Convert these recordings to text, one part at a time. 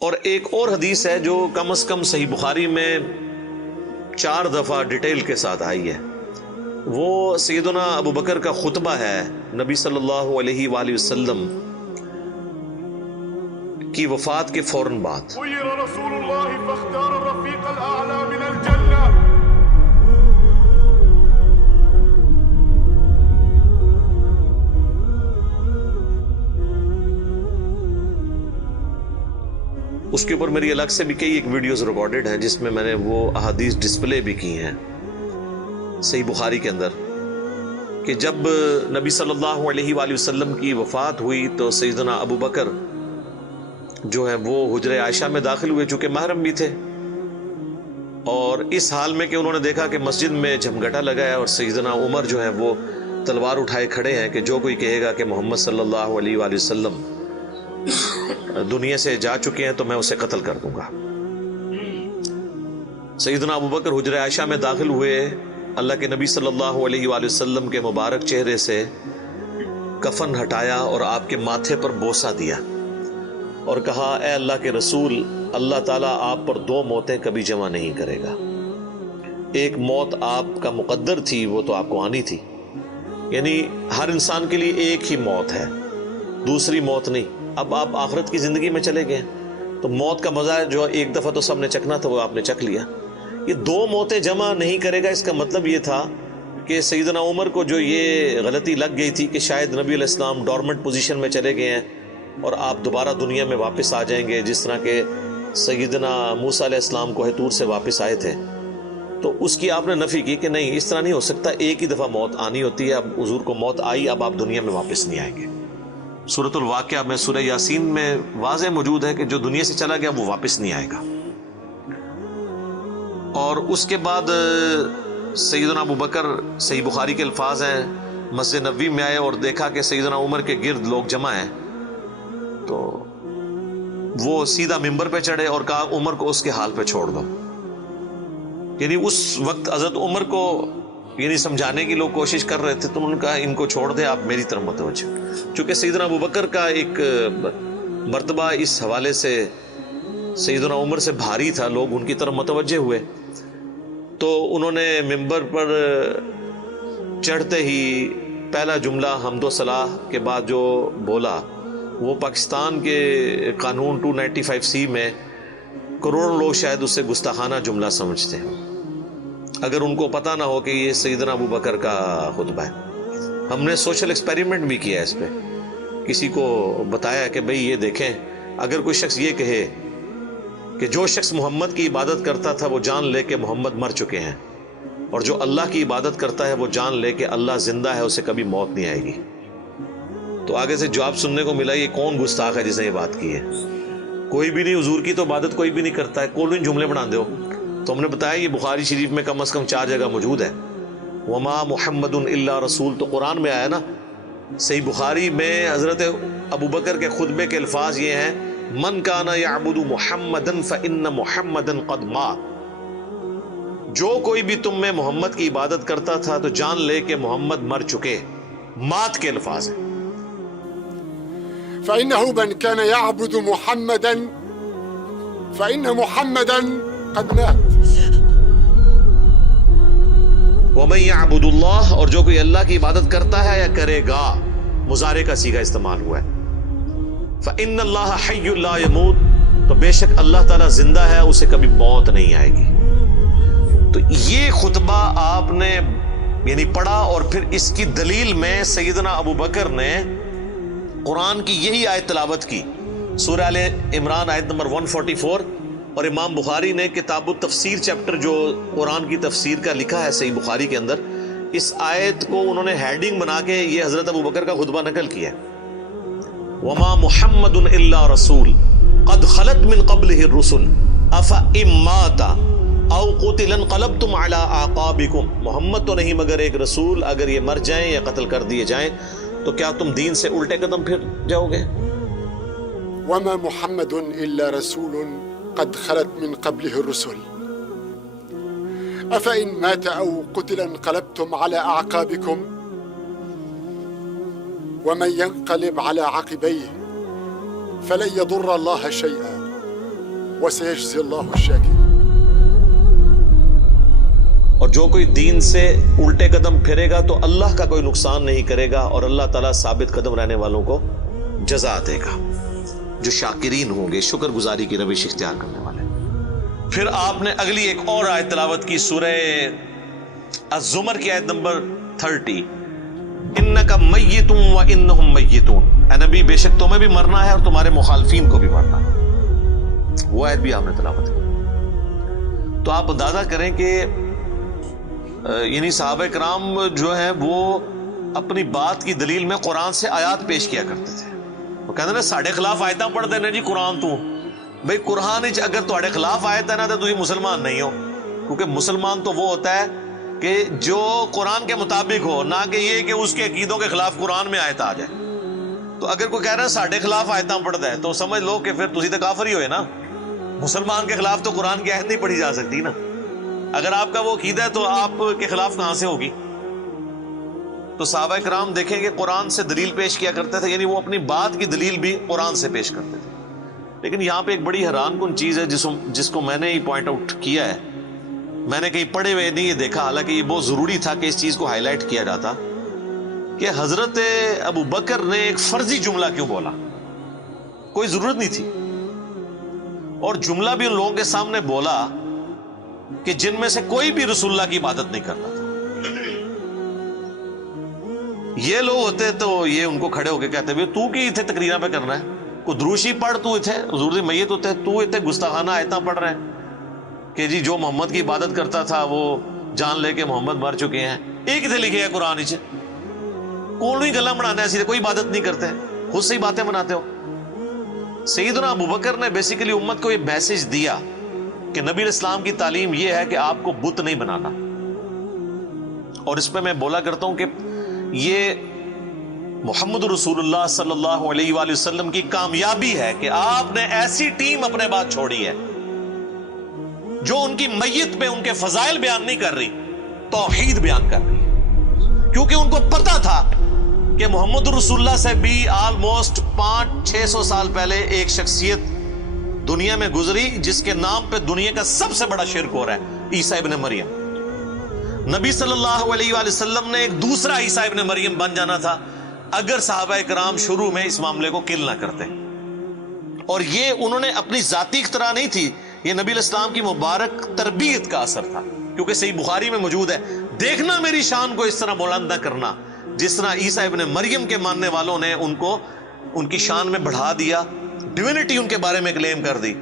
اور ایک اور حدیث ہے جو کم از کم صحیح بخاری میں 4 دفعہ ڈیٹیل کے ساتھ آئی ہے، وہ سیدنا ابو بکر کا خطبہ ہے نبی صلی اللہ علیہ وآلہ وسلم کی وفات کے فوراً بعد۔ خیر رسول اللہ فاختار الرفیق الاعلی من الجنہ۔ اس کے اوپر میری الگ سے بھی کئی ایک ویڈیوز ریکارڈڈ ہیں جس میں میں نے وہ احادیث ڈسپلے بھی کی ہیں صحیح بخاری کے اندر، کہ جب نبی صلی اللہ علیہ وآلہ وسلم کی وفات ہوئی تو سیدنا ابو بکر جو ہے وہ حجرہ عائشہ میں داخل ہوئے، چونکہ محرم بھی تھے، اور اس حال میں کہ انہوں نے دیکھا کہ مسجد میں جھمگٹا لگا ہے اور سیدنا عمر جو ہے وہ تلوار اٹھائے کھڑے ہیں کہ جو کوئی کہے گا کہ محمد صلی اللہ علیہ وآلہ وسلم دنیا سے جا چکے ہیں تو میں اسے قتل کر دوں گا۔ سیدنا ابو بکر حجرہ عائشہ میں داخل ہوئے، اللہ کے نبی صلی اللہ علیہ وآلہ وسلم کے مبارک چہرے سے کفن ہٹایا اور آپ کے ماتھے پر بوسہ دیا اور کہا، اے اللہ کے رسول، اللہ تعالیٰ آپ پر 2 موتیں کبھی جمع نہیں کرے گا، ایک موت آپ کا مقدر تھی وہ تو آپ کو آنی تھی، یعنی ہر انسان کے لیے ایک ہی موت ہے، دوسری موت نہیں۔ اب آپ آخرت کی زندگی میں چلے گئے تو موت کا مزہ جو ایک دفعہ تو سب نے چکھنا تھا وہ آپ نے چکھ لیا، یہ 2 موتیں جمع نہیں کرے گا۔ اس کا مطلب یہ تھا کہ سیدنا عمر کو جو یہ غلطی لگ گئی تھی کہ شاید نبی علیہ السلام ڈورمنٹ پوزیشن میں چلے گئے ہیں اور آپ دوبارہ دنیا میں واپس آ جائیں گے، جس طرح کہ سیدنا موسیٰ علیہ السلام کوہ طور سے واپس آئے تھے، تو اس کی آپ نے نفی کی کہ نہیں، اس طرح نہیں ہو سکتا، ایک ہی دفعہ موت آنی ہوتی ہے، اب حضور کو موت آئی، اب آپ دنیا میں واپس نہیں آئیں گے۔ سورۃ الواقعہ میں سورہ یاسین میں واضح موجود ہے کہ جو دنیا سے چلا گیا وہ واپس نہیں آئے گا۔ اور اس کے بعد سیدنا ابو بکر، صحیح بخاری کے الفاظ ہیں، مسجد نبوی میں آئے اور دیکھا کہ سیدنا عمر کے گرد لوگ جمع ہیں، تو وہ سیدھا ممبر پہ چڑھے اور کہا عمر کو اس کے حال پہ چھوڑ دو، یعنی اس وقت حضرت عمر کو یعنی سمجھانے کی لوگ کوشش کر رہے تھے، تو انہوں نے کہا ان کو چھوڑ دے، آپ میری طرف متوجہ۔ چونکہ سیدنا ابو بکر کا ایک مرتبہ اس حوالے سے سیدنا عمر سے بھاری تھا، لوگ ان کی طرف متوجہ ہوئے، تو انہوں نے ممبر پر چڑھتے ہی پہلا جملہ حمد و ثناء کے بعد جو بولا وہ پاکستان کے قانون 295C میں کروڑوں لوگ شاید اسے گستاخانہ جملہ سمجھتے ہیں، اگر ان کو پتہ نہ ہو کہ یہ سیدنا ابو بکر کا خطبہ ہے۔ ہم نے سوشل ایکسپیریمنٹ بھی کیا ہے اس پہ، کسی کو بتایا کہ بھئی یہ دیکھیں، اگر کوئی شخص یہ کہے کہ جو شخص محمد کی عبادت کرتا تھا وہ جان لے کہ محمد مر چکے ہیں، اور جو اللہ کی عبادت کرتا ہے وہ جان لے کہ اللہ زندہ ہے، اسے کبھی موت نہیں آئے گی، تو آگے سے جواب سننے کو ملا یہ کون گستاخ ہے جس نے یہ بات کی ہے؟ کوئی بھی نہیں، حضور کی تو عبادت کوئی بھی نہیں کرتا ہے، کون جملے بنا دو۔ تو ہم نے بتایا یہ بخاری شریف میں کم از کم 4 جگہ موجود ہے، وما محمد الا رسول، تو قرآن میں آیا نا۔ صحیح بخاری میں حضرت ابو بکر کے خطبے کے الفاظ یہ ہیں، من کان یعبد محمدا فان محمدا قد مات، جو کوئی بھی تم میں محمد کی عبادت کرتا تھا تو جان لے کہ محمد مر چکے، مات کے الفاظ ہیں۔ فإنه من كان يعبد محمدا فإن محمدا قد مات۔ وَمَن يَعْبُدُ اللَّهَ، اور جو کوئی اللہ کی عبادت کرتا ہے یا کرے گا، مضارع کا صیغہ استعمال ہوا ہے، فَإِنَّ اللَّهَ حَيٌّ لَا يَمُوتُ، تو بے شک اللہ تعالیٰ زندہ ہے، اسے کبھی موت نہیں آئے گی۔ تو یہ خطبہ آپ نے یعنی پڑھا، اور پھر اس کی دلیل میں سیدنا ابو بکر نے قرآن کی یہی آیت تلاوت کی، سورہ آل عمران آیت نمبر 144، اور امام بخاری نے کتاب التفسیر چیپٹر جو قرآن کی تفسیر کا لکھا ہے صحیح بخاری کے اندر، اس آیت کو انہوں نے ہیڈنگ بنا کے یہ حضرت ابو بکر کا خطبہ نقل کیا ہے، وما محمد الا رسول قد خلت من قبلہ الرسل افئن مات او قتل انقلبتم علی اعقابکم، محمد تو نہیں مگر ایک رسول، اگر یہ مر جائیں یا قتل کر دیے جائیں تو کیا تم دین سے الٹے قدم پھر جاؤ گے؟ وما محمد الا رسول قد خلت من قبله الرسل افإن مات او قتل انقلبتم على اعقابكم ومن ينقلب على عقبيه فلن يضر الله شيئا وسيجزي الله الشاكرين. اور جو کوئی دین سے الٹے قدم پھرے گا تو اللہ کا کوئی نقصان نہیں کرے گا اور اللہ تعالیٰ ثابت قدم رہنے والوں کو جزا دے گا، جو شاکرین ہوں گے، شکر گزاری کی روش اختیار کرنے والے۔ پھر آپ نے اگلی ایک اور آیت تلاوت کی، سورہ الزمر کی آیت نمبر 30، انک میت و انہم میتون، اے نبی بے شک تمہیں بھی مرنا ہے اور تمہارے مخالفین کو بھی مرنا ہے۔ وہ آیت بھی آپ نے تلاوت کی۔ تو آپ اندازہ کریں کہ یعنی صحابہ کرام جو ہیں وہ اپنی بات کی دلیل میں قرآن سے آیات پیش کیا کرتے تھے۔ وہ کہتے ہیں نا ساڑھے خلاف آیتاں پڑھ دینے جی قرآن تو بھئی قرآن اگر تھوڑے خلاف آیت ہے نا تو تھی مسلمان نہیں ہو، کیونکہ مسلمان تو وہ ہوتا ہے کہ جو قرآن کے مطابق ہو، نہ کہ یہ کہ اس کے عقیدوں کے خلاف قرآن میں آیت آ جائے۔ تو اگر کوئی کہہ رہا ہے ساڑھے خلاف آیتاں پڑھ دے تو سمجھ لو کہ پھر تسی تو کافر ہی ہوئے نا، مسلمان کے خلاف تو قرآن کی آیت نہیں پڑھی جا سکتی نا۔ اگر آپ کا وہ عقیدہ ہے تو آپ کے خلاف کہاں سے ہوگی؟ تو صحابہ کرام دیکھیں کہ قرآن سے دلیل پیش کیا کرتے تھے، یعنی وہ اپنی بات کی دلیل بھی قرآن سے پیش کرتے تھے۔ لیکن یہاں پہ ایک بڑی حیران کن چیز ہے جس کو میں نے ہی پوائنٹ آؤٹ کیا ہے، میں نے کہیں پڑھے ہوئے نہیں یہ دیکھا، حالانکہ یہ بہت ضروری تھا کہ اس چیز کو ہائی لائٹ کیا جاتا، کہ حضرت ابو بکر نے ایک فرضی جملہ کیوں بولا؟ کوئی ضرورت نہیں تھی، اور جملہ بھی ان لوگوں کے سامنے بولا کہ جن میں سے کوئی بھی رسول اللہ کی عبادت نہیں کرتا تھا۔ یہ لوگ ہوتے تو یہ ان کو کھڑے ہو کے کہتے بھی تو کی اتنے تقریریں پہ کرنا ہے، کو دروشی پڑھ تو اتنے حضور دی میت ہوتے تو اتنے گستاخانہ آیتاں پڑھ رہے ہیں کہ جی جو محمد کی عبادت کرتا تھا وہ جان لے کے محمد مر چکے ہیں۔ ایک اتنے لکھے ہے قرآن اچ کون ہی گلا بنانا ہے، سیدھے کوئی عبادت نہیں کرتے، خود سے ہی باتیں بناتے ہو۔ سیدنا ابو بکر نے بیسیکلی امت کو یہ میسج دیا کہ نبی علیہ السلام کی تعلیم یہ ہے کہ آپ کو بت نہیں بنانا، اور اس پہ میں بولا کرتا ہوں کہ یہ محمد رسول اللہ صلی اللہ علیہ وآلہ وسلم کی کامیابی ہے کہ آپ نے ایسی ٹیم اپنے بعد چھوڑی ہے جو ان کی میت پہ ان کے فضائل بیان نہیں کر رہی، توحید بیان کر رہی ہے، کیونکہ ان کو پتا تھا کہ محمد رسول اللہ سے بھی آلموسٹ 500-600 سال پہلے ایک شخصیت دنیا میں گزری جس کے نام پہ دنیا کا سب سے بڑا شرک ہو رہا ہے، عیسیٰ ابن مریم۔ نبی صلی اللہ علیہ وآلہ وسلم نے ایک دوسرا عیسیٰ ابن مریم بن جانا تھا اگر صحابہ کرام شروع میں اس معاملے کو کل نہ کرتے، اور یہ انہوں نے اپنی ذاتی اختراع نہیں تھی، یہ نبی علیہ السلام کی مبارک تربیت کا اثر تھا، کیونکہ صحیح بخاری میں موجود ہے، دیکھنا میری شان کو اس طرح بلند نہ کرنا جس طرح عیسیٰ ابن مریم کے ماننے والوں نے ان کو ان کی شان میں بڑھا دیا، ڈیوینٹی ان کے بارے میں کلیم کر دی۔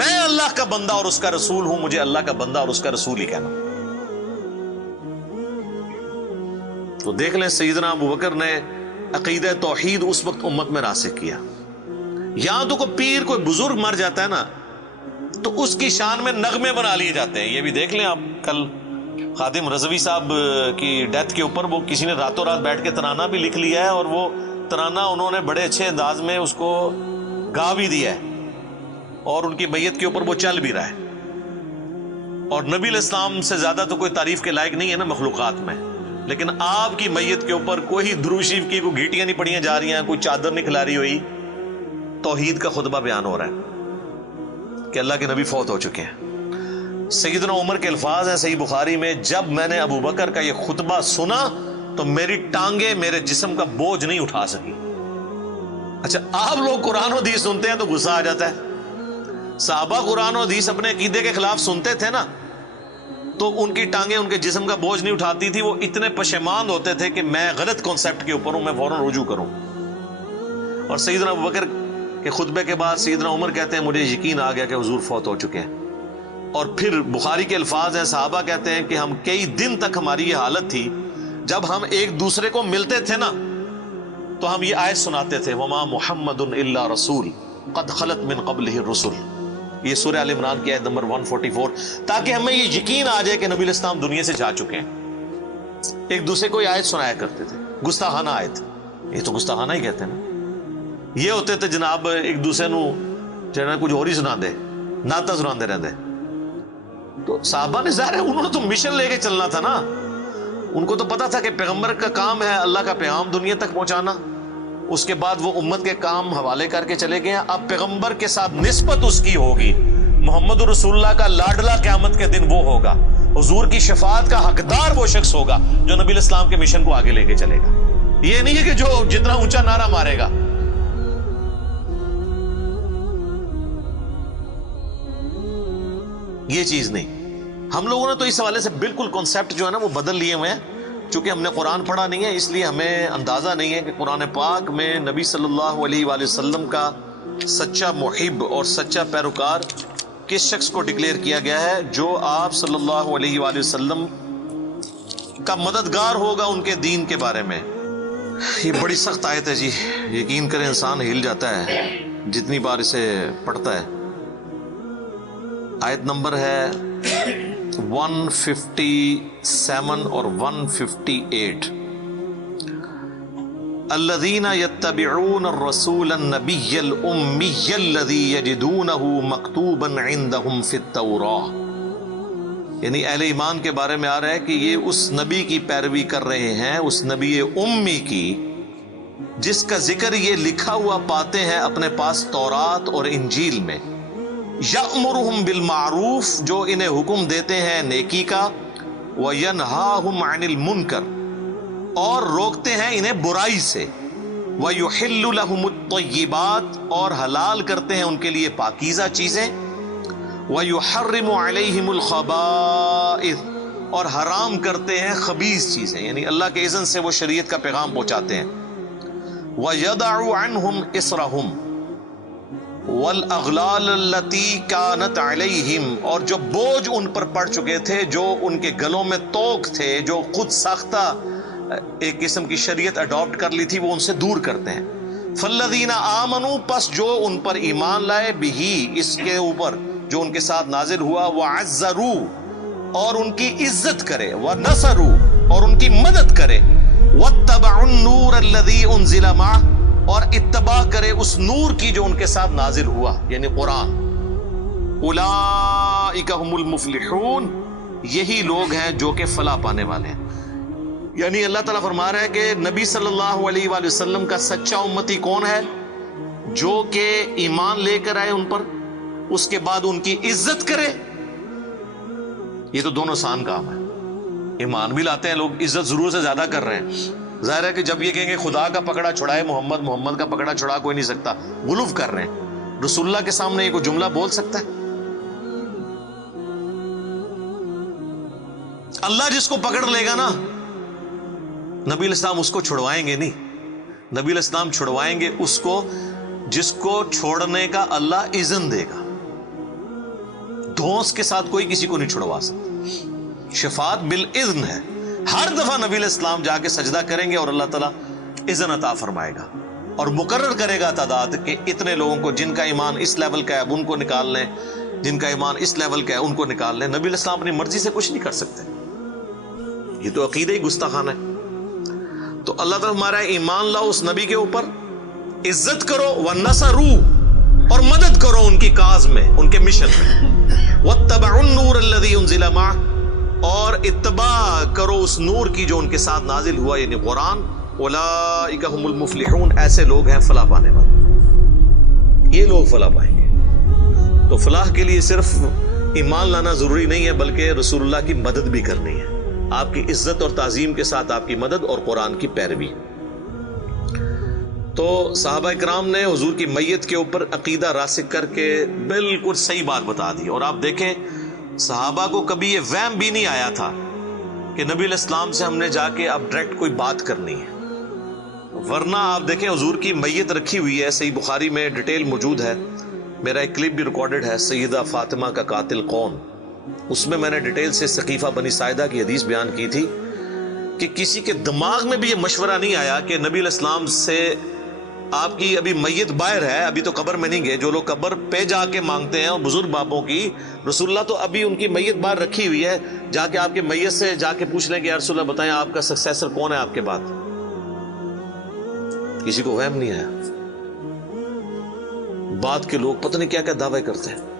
میں اللہ کا بندہ اور اس کا رسول ہوں، مجھے اللہ کا بندہ اور اس کا رسول ہی کہنا۔ تو دیکھ لیں سیدنا ابو بکر نے عقیدہ توحید اس وقت امت میں راسخ کیا۔ یہاں تو کوئی پیر کوئی بزرگ مر جاتا ہے نا تو اس کی شان میں نغمے بنا لیے جاتے ہیں۔ یہ بھی دیکھ لیں آپ، کل خادم رضوی صاحب کی ڈیتھ کے اوپر وہ کسی نے راتوں رات بیٹھ کے ترانہ بھی لکھ لیا ہے، اور وہ ترانہ انہوں نے بڑے اچھے انداز میں اس کو گا بھی دیا ہے، اور ان کی میت کے اوپر وہ چل بھی رہا ہے۔ اور نبی علیہ السلام سے زیادہ تو کوئی تعریف کے لائق نہیں ہے نا مخلوقات میں، لیکن آپ کی میت کے اوپر کوئی درود شریف کی کوئی گھیٹیاں نہیں پڑھیاں جا رہی ہیں، کوئی چادر نہیں کھلاری ہوئی، توحید کا خطبہ بیان ہو رہا ہے کہ اللہ کے نبی فوت ہو چکے ہیں۔ سیدنا عمر کے الفاظ ہیں صحیح بخاری میں، جب میں نے ابو بکر کا یہ خطبہ سنا تو میری ٹانگیں میرے جسم کا بوجھ نہیں اٹھا سکی۔ اچھا، آپ لوگ قرآن و حدیث سنتے ہیں تو غصہ آ جاتا ہے، صحابہ قرآن و حدیث اپنے عقیدے کے خلاف سنتے تھے نا تو ان کی ٹانگیں ان کے جسم کا بوجھ نہیں اٹھاتی تھی، وہ اتنے پشیمان ہوتے تھے کہ میں غلط کانسیپٹ کے اوپر ہوں، میں فوراً رجوع کروں۔ اور سیدنا ابو بکر کے خطبے کے بعد سیدنا عمر کہتے ہیں مجھے یقین آ گیا کہ حضور فوت ہو چکے ہیں۔ اور پھر بخاری کے الفاظ ہیں، صحابہ کہتے ہیں کہ ہم کئی دن تک ہماری یہ حالت تھی، جب ہم ایک دوسرے کو ملتے تھے نا تو ہم یہ آیت سناتے تھے، وما محمد الا رسول قد خلت من قبلہ الرسل، یہ سورہ آل عمران کی آیت نمبر 144، تاکہ ہمیں یہ یقین آ جائے کہ نبی علیہ السلام دنیا سے جا چکے ہیں۔ ایک دوسرے کو یہ آیت سنایا کرتے تھے، گستاخانہ آیت، یہ تو گستاخانہ ہی کہتے ہیں نا۔ یہ ہوتے تھے جناب ایک دوسرے نو جناب کچھ اور ہی سنا دے، نعتاں سنا دے رہتے۔ تو صحابہ نے ظاہر ہے انہوں نے تو مشن لے کے چلنا تھا نا، ان کو تو پتا تھا کہ پیغمبر کا کام ہے اللہ کا پیغام دنیا تک پہنچانا، اس کے بعد وہ امت کے کام حوالے کر کے چلے گئے ہیں۔ اب پیغمبر کے ساتھ نسبت اس کی ہوگی، محمد رسول اللہ کا لاڈلا قیامت کے دن وہ ہوگا، حضور کی شفاعت کا حقدار وہ شخص ہوگا جو نبی الاسلام کے مشن کو آگے لے کے چلے گا۔ یہ نہیں ہے کہ جو جتنا اونچا نعرہ مارے گا۔ یہ چیز نہیں۔ ہم لوگوں نے تو اس حوالے سے بالکل کانسیپٹ جو ہے نا وہ بدل لیے ہوئے ہیں، چونکہ ہم نے قرآن پڑھا نہیں ہے اس لیے ہمیں اندازہ نہیں ہے کہ قرآن پاک میں نبی صلی اللہ علیہ وآلہ وسلم کا سچا محب اور سچا پیروکار کس شخص کو ڈکلیئر کیا گیا ہے، جو آپ صلی اللہ علیہ وآلہ وسلم کا مددگار ہوگا ان کے دین کے بارے میں۔ یہ بڑی سخت آیت ہے جی، یقین کریں انسان ہل جاتا ہے جتنی بار اسے پڑھتا ہے۔ آیت نمبر ہے 157 اور 158۔ الذین یتبعون الرسول النبی الامی الذی یجدونہ مکتوبا عندہم فی التوراۃ، یعنی اہل ایمان کے بارے میں آ رہا ہے کہ یہ اس نبی کی پیروی کر رہے ہیں، اس نبی امی کی جس کا ذکر یہ لکھا ہوا پاتے ہیں اپنے پاس تورات اور انجیل میں۔ یأمرہم بالمعروف، جو انہیں حکم دیتے ہیں نیکی کا، وینہاہم عن المنکر، اور روکتے ہیں انہیں برائی سے، ویحل لہم الطیبات، اور حلال کرتے ہیں ان کے لیے پاکیزہ چیزیں، وَيُحَرِّمُ عَلَيْهِمُ الْخَبَائِثَ، اور حرام کرتے ہیں خبیث چیزیں، یعنی اللہ کے اذن سے وہ شریعت کا پیغام پہنچاتے ہیں۔ وَيَدَعُ عَنْهُمْ إِصْرَهُمْ وَالْأَغْلَالَ الَّتِي كَانَتْ عَلَيْهِمْ، اور جو بوجھ ان پر پڑ چکے تھے، جو ان کے گلوں میں توق تھے، جو خود ساختہ ایک قسم کی شریعت اڈاپٹ کر لی تھی، وہ ان سے دور کرتے ہیں۔ فَالَّذِينَ آمَنُوا، پس جو ان پر ایمان لائے، بِهِ، اس کے اوپر جو ان کے ساتھ نازل ہوا، وَعَزَّرُوا، اور ان کی عزت کرے، وَنَصَرُوا، اور ان کی مدد کرے، وَاتَّبَعُوا النُّورَ الَّذِي أُنزِلَ مَعَهُ، اور اتباع کرے اس نور کی جو ان کے ساتھ نازل ہوا، یعنی قرآن۔ اولئک هم المفلحون، یہی لوگ ہیں جو کہ فلاح پانے والے ہیں۔ یعنی اللہ تعالیٰ فرما رہا ہے کہ نبی صلی اللہ علیہ وآلہ وسلم کا سچا امتی کون ہے؟ جو کہ ایمان لے کر آئے ان پر، اس کے بعد ان کی عزت کرے۔ یہ تو دونوں آسان کام ہے۔ ایمان بھی لاتے ہیں لوگ، عزت ضرور سے زیادہ کر رہے ہیں۔ ظاہر ہے کہ جب یہ کہیں گے خدا کا پکڑا چھڑائے محمد، محمد کا پکڑا چھڑا کوئی نہیں سکتا، غلوف کر رہے ہیں۔ رسول اللہ کے سامنے یہ کوئی جملہ بول سکتا ہے؟ اللہ جس کو پکڑ لے گا نا، نبی الاسلام اس کو چھڑوائیں گے نہیں، نبی الاسلام چھڑوائیں گے اس کو جس کو چھوڑنے کا اللہ اذن دے گا۔ دھونس کے ساتھ کوئی کسی کو نہیں چھڑوا سکتا۔ شفاعت بالاذن ہے، ہر دفعہ نبی الاسلام جا کے سجدہ کریں گے اور اللہ تعالیٰ اذن عطا فرمائے گا اور مقرر کرے گا تعداد کہ اتنے لوگوں کو جن کا ایمان اس لیول کا ہے اب ان کو نکال لیں، جن کا ایمان اس لیول کا ہے ان کو نکال لیں۔ نبی الاسلام اپنی مرضی سے کچھ نہیں کر سکتے، یہ تو عقیدہ ہی گستاخانہ ہے۔ تو اللہ تعالیٰ ہمارا ایمان لاؤ اس نبی کے اوپر، عزت کرو، وَنَصَرُوا، اور مدد کرو ان کی کاز میں، ان کے مشن میں، وَاتَّبَعُوا النُّورَ الَّذِي أُنزِلَ مَعَهُ، اور اتباع کرو اس نور کی جو ان کے ساتھ نازل ہوا، یعنی قرآن۔ اولئک هم المفلحون، ایسے لوگ ہیں فلاح پانے والے، یہ لوگ فلاح پائیں گے۔ تو فلاح کے لیے صرف ایمان لانا ضروری نہیں ہے، بلکہ رسول اللہ کی مدد بھی کرنی ہے، آپ کی عزت اور تعظیم کے ساتھ آپ کی مدد اور قرآن کی پیروی۔ تو صحابہ کرام نے حضور کی میت کے اوپر عقیدہ راسخ کر کے بالکل صحیح بات بتا دی، اور آپ دیکھیں صحابہ کو کبھی یہ وہم بھی نہیں آیا تھا کہ نبی علیہ السلام سے ہم نے جا کے اب ڈائریکٹ کوئی بات کرنی ہے، ورنہ آپ دیکھیں حضور کی میت رکھی ہوئی ہے، صحیح بخاری میں ڈیٹیل موجود ہے، میرا ایک کلپ بھی ریکارڈڈ ہے، سیدہ فاطمہ کا قاتل کون، اس میں نے ڈیٹیل سے سقیفہ بنی ساعدہ کی حدیث بیان کی تھی کہ کسی کے دماغ میں بھی یہ مشورہ نہیں آیا کہ نبی علیہ السلام سے آپ کی ابھی میت باہر ہے، ابھی تو قبر میں نہیں گئے، جو لوگ قبر پہ جا کے مانگتے ہیں اور بزرگ باپوں کی، رسول اللہ تو ابھی ان کی میت باہر رکھی ہوئی ہے، جا کے آپ کے میت سے جا کے پوچھ لیں کہ یا رسول اللہ بتائیں آپ کا سکسیسر کون ہے آپ کے بعد۔ کسی کو وہم نہیں آیا، بعد کے لوگ پتہ نہیں کیا کیا دعوے کرتے ہیں۔